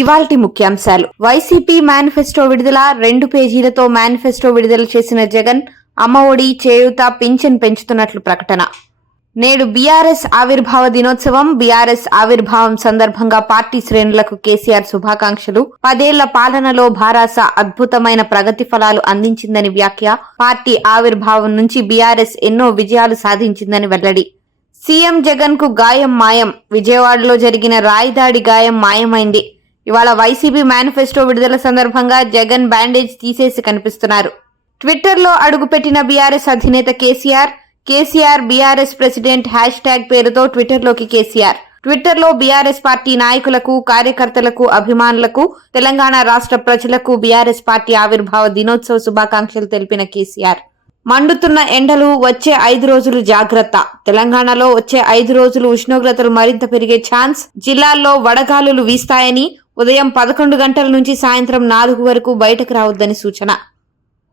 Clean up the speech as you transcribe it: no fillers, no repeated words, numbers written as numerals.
ఇవాల్టి ముఖ్యాంశాలు. YCP manifesto విడుదల. 2 పేజీలతో మేనిఫెస్టో విడుదల చేసిన జగన్ అమ్మఒడి, చేయూత, పింఛన్ పెంచుతున్నట్లు ప్రకటన. నేడు బీఆర్ఎస్ ఆవిర్భావ దినోత్సవం. బీఆర్ఎస్ ఆవిర్భావం సందర్భంగా పార్టీ శ్రేణులకు కేసీఆర్ శుభాకాంక్షలు. 10 ఏళ్ల పాలనలో భారాస అద్భుతమైన ప్రగతి ఫలాలు అందించిందని వ్యాఖ్య. పార్టీ ఆవిర్భావం నుంచి బీఆర్ఎస్ ఎన్నో విజయాలు సాధించిందని వెల్లడి. సీఎం జగన్ కు గాయం మాయం. విజయవాడలో జరిగిన రాయిదాడి గాయం మాయమైంది. ఇవాళ వైసీపీ మేనిఫెస్టో విడుదల సందర్భంగా జగన్ బ్యాండేజ్ తీసేసి కనిపిస్తున్నారు. ట్విట్టర్లో అడుగుపెట్టిన బీఆర్ఎస్ అధినేత కేసీఆర్ బీఆర్ఎస్ ప్రెసిడెంట్ #. పేరుతో ట్విట్టర్లోకి కేసీఆర్. ట్విట్టర్లో బీఆర్ఎస్ పార్టీ నాయకులకు, కార్యకర్తలకు, అభిమానులకు, తెలంగాణ రాష్ట్ర ప్రజలకు బీఆర్ఎస్ పార్టీ ఆవిర్భావ దినోత్సవ శుభాకాంక్షలు తెలిపిన కేసీఆర్. మండుతున్న ఎండలు. వచ్చే 5 రోజులు జాగ్రత్త. తెలంగాణలో వచ్చే 5 రోజులు ఉష్ణోగ్రతలు మరింత పెరిగే ఛాన్స్. జిల్లాల్లో వడగాలులు వీస్తాయని, ఉదయం 11 గంటల నుంచి సాయంత్రం 4 వరకు బయటకు రావద్దని సూచన.